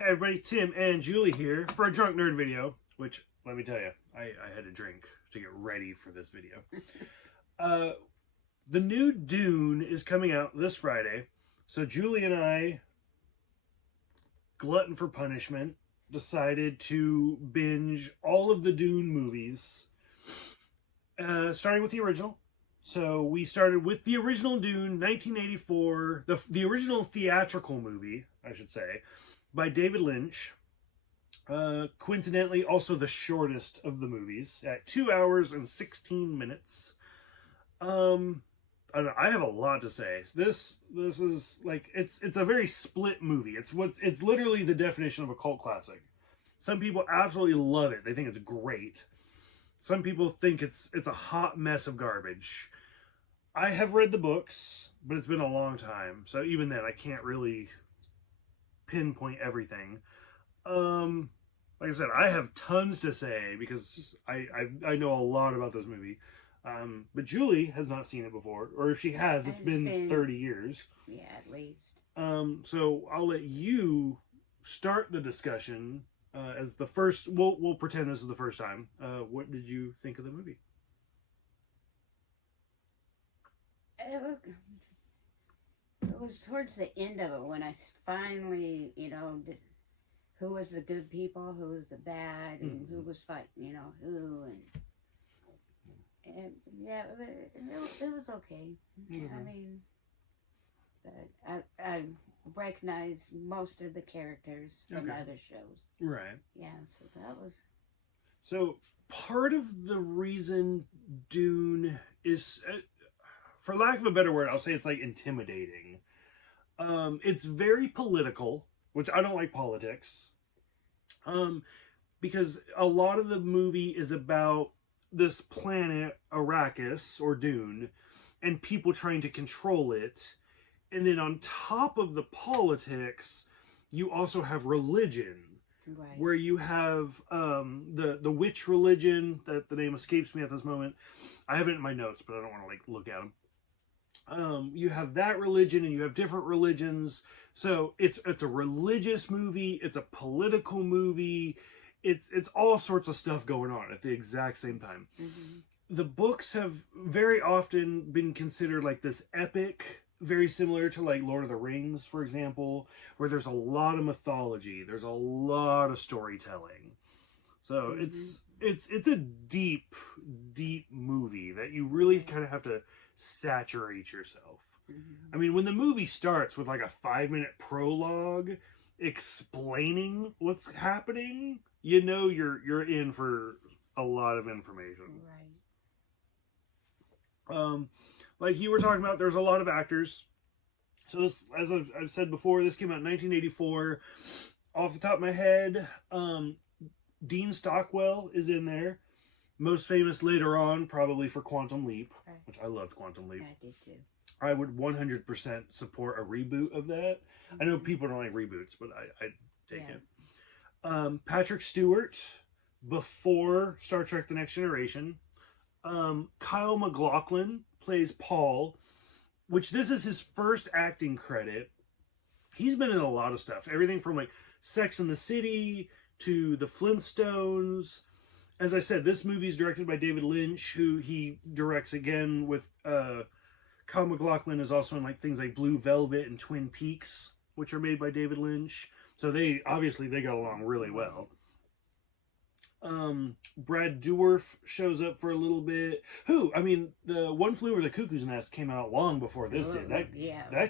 Hey everybody, Tim and Julie here for a Drunk Nerd video, which, let me tell you, I had to drink to get ready for this video. The new Dune is coming out this Friday, so Julie and I, glutton for punishment, decided to binge all of the Dune movies, starting with the original. So we started with the original Dune, 1984, the original theatrical movie, I should say, by David Lynch. Coincidentally, also the shortest of the movies at 2 hours and 16 minutes. I don't know, I have a lot to say. This is like it's a very split movie. It's literally the definition of a cult classic. Some people absolutely love it. They think it's great. Some people think it's a hot mess of garbage. I have read the books, but it's been a long time, so even then I can't really pinpoint everything. Like I said, I have tons to say because I know a lot about this movie. But Julie has not seen it before, or if she has, it's been 30 years. Yeah, at least. So I'll let you start the discussion as the first. We'll pretend this is the first time. What did you think of the movie? It was towards the end of it when I finally, who was the good people, who was the bad, and who was fighting, who, and yeah, it was okay. I mean, but I recognized most of the characters from other shows. Right. Yeah, so that was. So part of the reason Dune is, for lack of a better word, I'll say it's like intimidating. It's very political, which I don't like politics. Because a lot of the movie is about this planet, Arrakis, or Dune, and people trying to control it. And then on top of the politics, you also have religion. Right. Where you have the witch religion, that the name escapes me at this moment. I have it in my notes, but I don't want to like look at them. You have that religion, and you have different religions. So it's a religious movie. It's a political movie. It's all sorts of stuff going on at the exact same time. The books have very often been considered like this epic, very similar to like Lord of the Rings, for example, where there's a lot of mythology. There's a lot of storytelling. So it's a deep movie that you really kind of have to saturate yourself. I mean, when the movie starts with like a 5-minute prologue explaining what's happening, you know you're in for a lot of information. Right. Like you were talking about, there's a lot of actors. So this, as I've said before, this came out in 1984. Off the top of my head, Dean Stockwell is in there. Most famous later on, probably for Quantum Leap, which I loved Quantum Leap. I did too. I would 100% support a reboot of that. I know people don't like reboots, but I take it. Patrick Stewart, before Star Trek The Next Generation. Kyle MacLachlan plays Paul, which this is his first acting credit. He's been in a lot of stuff. Everything from like Sex and the City to The Flintstones. As I said, this movie is directed by David Lynch, who he directs again with Kyle MacLachlan is also in like things like Blue Velvet and Twin Peaks, which are made by David Lynch. So they got along really well. Brad Dourif shows up for a little bit. The One Flew Over the Cuckoo's Nest came out long before this did. That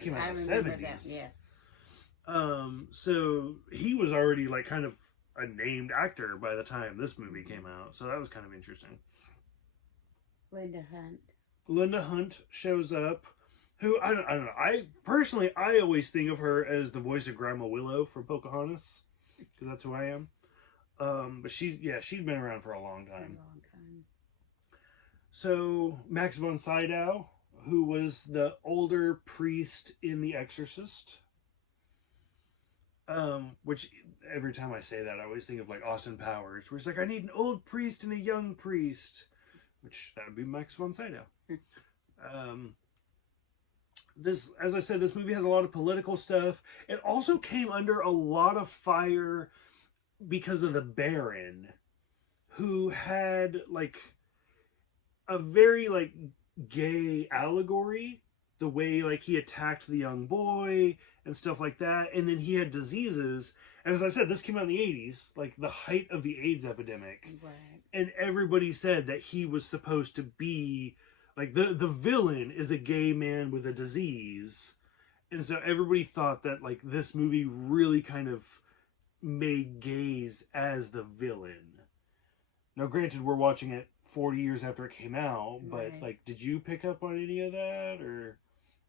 came out in the 70s. Yes. So he was already like kind of a named actor by the time this movie came out. So that was kind of interesting. Linda Hunt shows up, who I don't know. I always think of her as the voice of Grandma Willow from Pocahontas, because that's who I am. But she'd been around for a long time. So Max von Sydow, who was the older priest in The Exorcist, which every time I say that, I always think of like Austin Powers, where it's like, I need an old priest and a young priest, which that would be Max von Sydow. this, as I said, this movie has a lot of political stuff. It also came under a lot of fire because of the Baron, who had like a very like gay allegory, the way like he attacked the young boy and stuff like that, and then he had diseases. And as I said, this came out in the 80s, like the height of the AIDS epidemic, Right. and everybody said that he was supposed to be like the villain is a gay man with a disease. And so everybody thought that like this movie really kind of made gays as the villain. Now, granted, we're watching it 40 years after it came out, but Right. like, did you pick up on any of that, or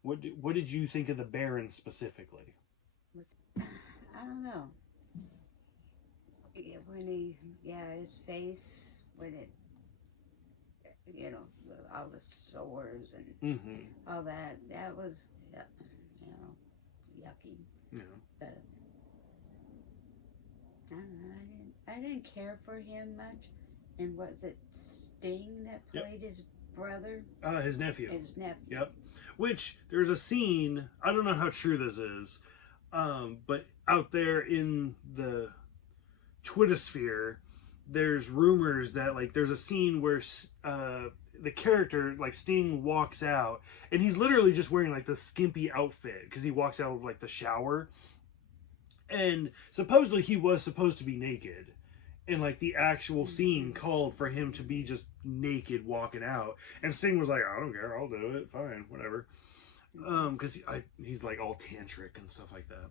what did you think of the Baron specifically? I don't know. Yeah, when he, yeah, his face, when it, all the sores and Mm-hmm. all that, that was, you know, yucky. Yeah. But I don't know. I didn't care for him much. And was it Sting that Yep. played his brother? His nephew. His nephew. Yep. Which there's a scene. I don't know how true this is, but out there in the Twitter sphere, there's rumors that like there's a scene where the character like Sting walks out and he's literally just wearing like the skimpy outfit because he walks out of like the shower, and supposedly he was supposed to be naked, and like the actual scene called for him to be just naked walking out, and Sting was like, I don't care, I'll do it, fine, whatever, because he's like all tantric and stuff like that.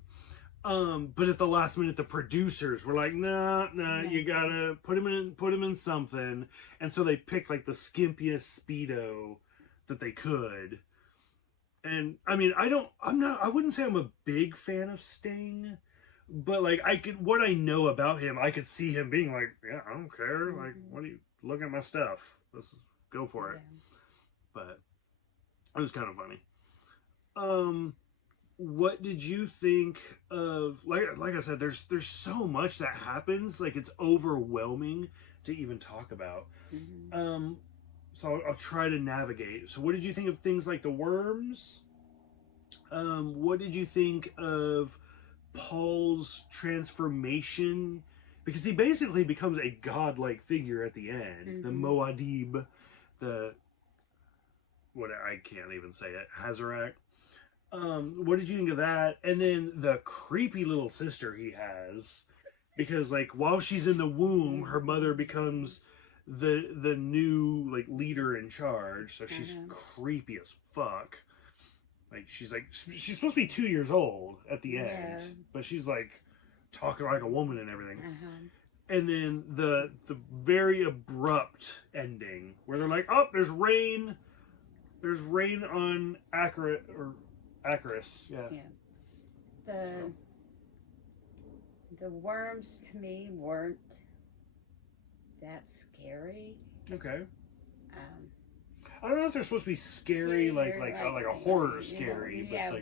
But at the last minute, the producers were like, "Nah, you gotta put him in something," and so they picked like the skimpiest speedo that they could. And I mean, I wouldn't say I'm a big fan of Sting, but like what I know about him, I could see him being like, "Yeah, I don't care. Like, what do you look at my stuff? Let's go for it." Yeah. But it was kind of funny. What did you think of like I said, there's so much that happens, like it's overwhelming to even talk about. So I'll try to navigate. So what did you think of things like the worms? What did you think of Paul's transformation? Because he basically becomes a godlike figure at the end. The Moadib, the what, I can't even say it, Hazarak. What did you think of that? And then the creepy little sister he has, because like while she's in the womb, her mother becomes the new like leader in charge, so she's creepy as fuck. Like she's supposed to be 2 years old at the end, but she's like talking like a woman and everything. And then the very abrupt ending where they're like, oh, there's rain on Acaris, yeah. The worms to me weren't that scary. Okay. I don't know if they're supposed to be scary, like a horror scary, but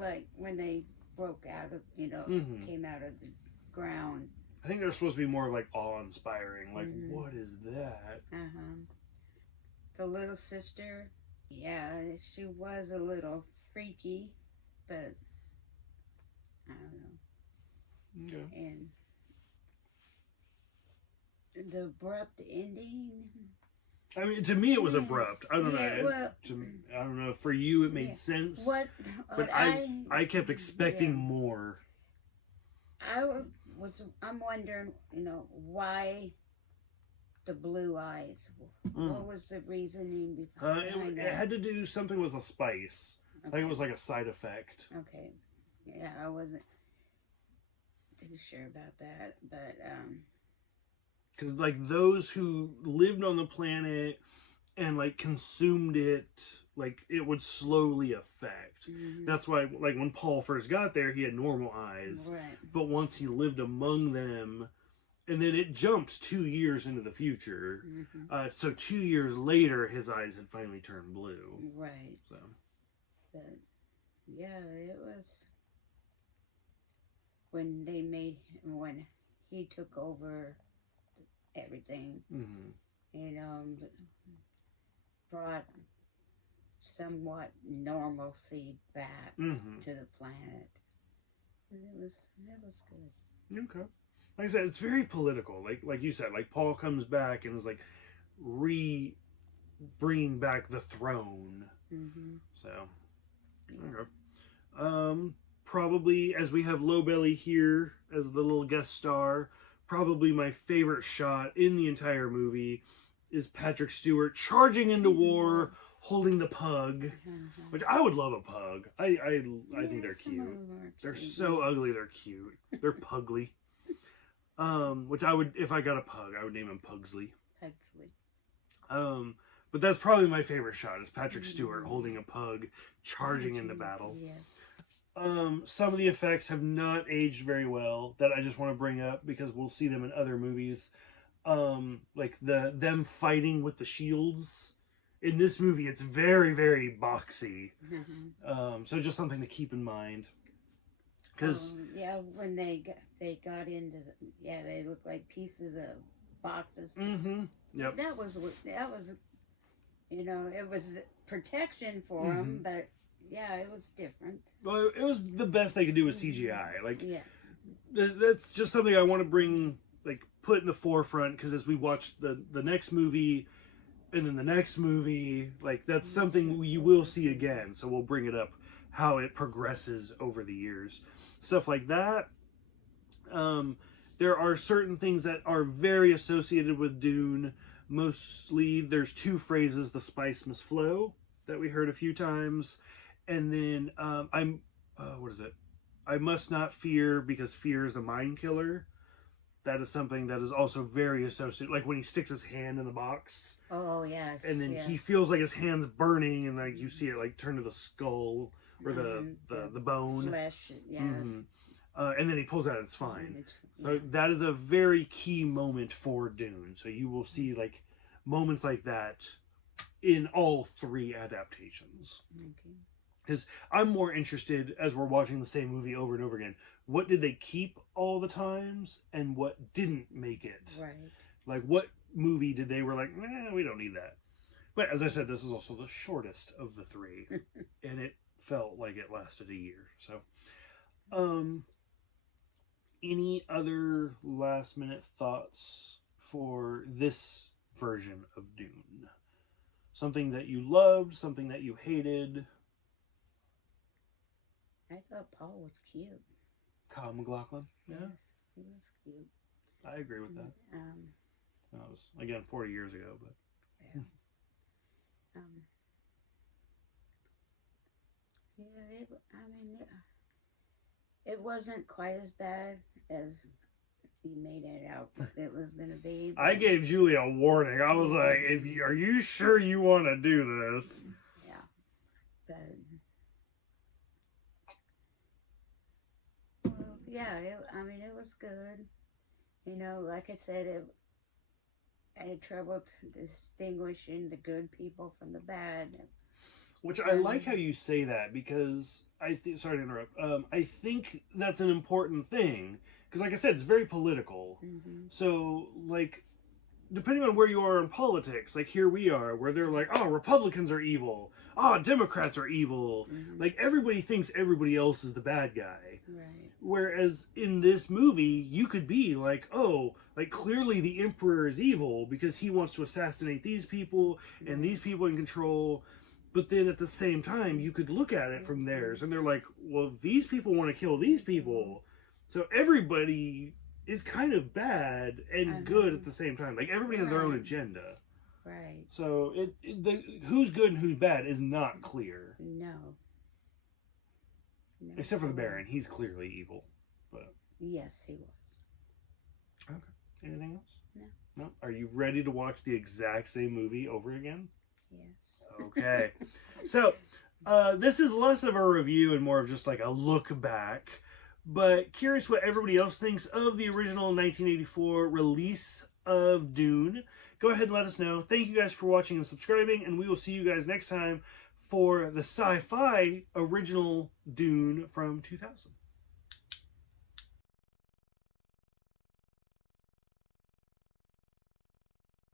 like when they broke out of, came out of the ground. I think they're supposed to be more like awe-inspiring. Like, what is that? The little sister, yeah, she was a little freaky, but I don't know. Okay. And the abrupt ending. I mean, to me, it was abrupt. I don't know. Well, I don't know. For you, it made sense. But I kept expecting more. I'm wondering, why the blue eyes? What was the reasoning behind that? It had to do something with a spice. Okay. I think it was like a side effect. Okay. Yeah, I wasn't too sure about that, but because like those who lived on the planet and like consumed it, like it would slowly affect. That's why like when Paul first got there, he had normal eyes, right. But once he lived among them, and then it jumped 2 years into the future, so 2 years later his eyes had finally turned blue, right. So but yeah, it was when he took over everything, brought somewhat normalcy back Mm-hmm. to the planet. It was good. Okay. Like I said, it's very political. Like you said, like Paul comes back and is like re bringing back the throne. Mm-hmm. So, Yeah. okay. Probably as we have Low Belly here as the little guest star, probably my favorite shot in the entire movie is Patrick Stewart charging into war, holding the pug, which I would love a pug. I think they're cute. They're so ugly. They're cute. They're pugly. Which I would, if I got a pug, I would name him Pugsley. Pugsley. But that's probably my favorite shot is Patrick Stewart holding a pug, charging into battle. Yes. Some of the effects have not aged very well that I just want to bring up because we'll see them in other movies. Like them fighting with the shields. In this movie, it's very, very boxy. So just something to keep in mind. Because yeah, when they got into they looked like pieces of boxes. Yep. That was it was protection for them, but yeah, it was different. Well, it was the best they could do with CGI. Like, yeah, that's just something I want to bring, like, put in the forefront because as we watch the next movie and then the next movie, like, that's something you will see again. So we'll bring it up how it progresses over the years, stuff like that. There are certain things that are very associated with Dune. Mostly, there's two phrases: "The spice must flow," that we heard a few times, and then what is it? "I must not fear because fear is the mind killer." That is something that is also very associated. Like when he sticks his hand in the box. Oh yes. And then he feels like his hand's burning, and like you see it like turn to the skull or the bone. Flesh. Yes. And then he pulls out, it's fine. So that is a very key moment for Dune. So you will see like moments like that in all three adaptations. Because I'm more interested, as we're watching the same movie over and over again, what did they keep all the times and what didn't make it? Right. Like what movie did they were like, we don't need that. But as I said, this is also the shortest of the three. And it felt like it lasted a year. So, any other last minute thoughts for this version of Dune? Something that you loved, something that you hated? I thought Paul was cute. Kyle MacLachlan? Yeah. Yes, he was cute. I agree with that. That was, again, 40 years ago, but... Yeah. It wasn't quite as bad as he made it out it was going to be. I gave Julie a warning. I was like, are you sure you want to do this? Yeah. But... well, yeah, it was good. Like I said, I had trouble distinguishing the good people from the bad. Which I like how you say that because sorry to interrupt. I think that's an important thing because, like I said, it's very political. So, like, depending on where you are in politics, like here we are, where they're like, "Oh, Republicans are evil. Oh, Democrats are evil." Like everybody thinks everybody else is the bad guy. Right. Whereas in this movie, you could be like, "Oh, like clearly the Emperor is evil because he wants to assassinate these people and these people in control." But then at the same time, you could look at it from theirs, and they're like, well, these people want to kill these people. So everybody is kind of bad and good at the same time. Like, everybody has their own agenda. Right. So who's good and who's bad is not clear. No. Except for the Baron. He's clearly evil. But yes, he was. Okay. Anything else? No. No? Are you ready to watch the exact same movie over again? Yes. Okay. So, this is less of a review and more of just like a look back. But curious what everybody else thinks of the original 1984 release of Dune. Go ahead and let us know. Thank you guys for watching and subscribing. And we will see you guys next time for the sci-fi original Dune from 2000.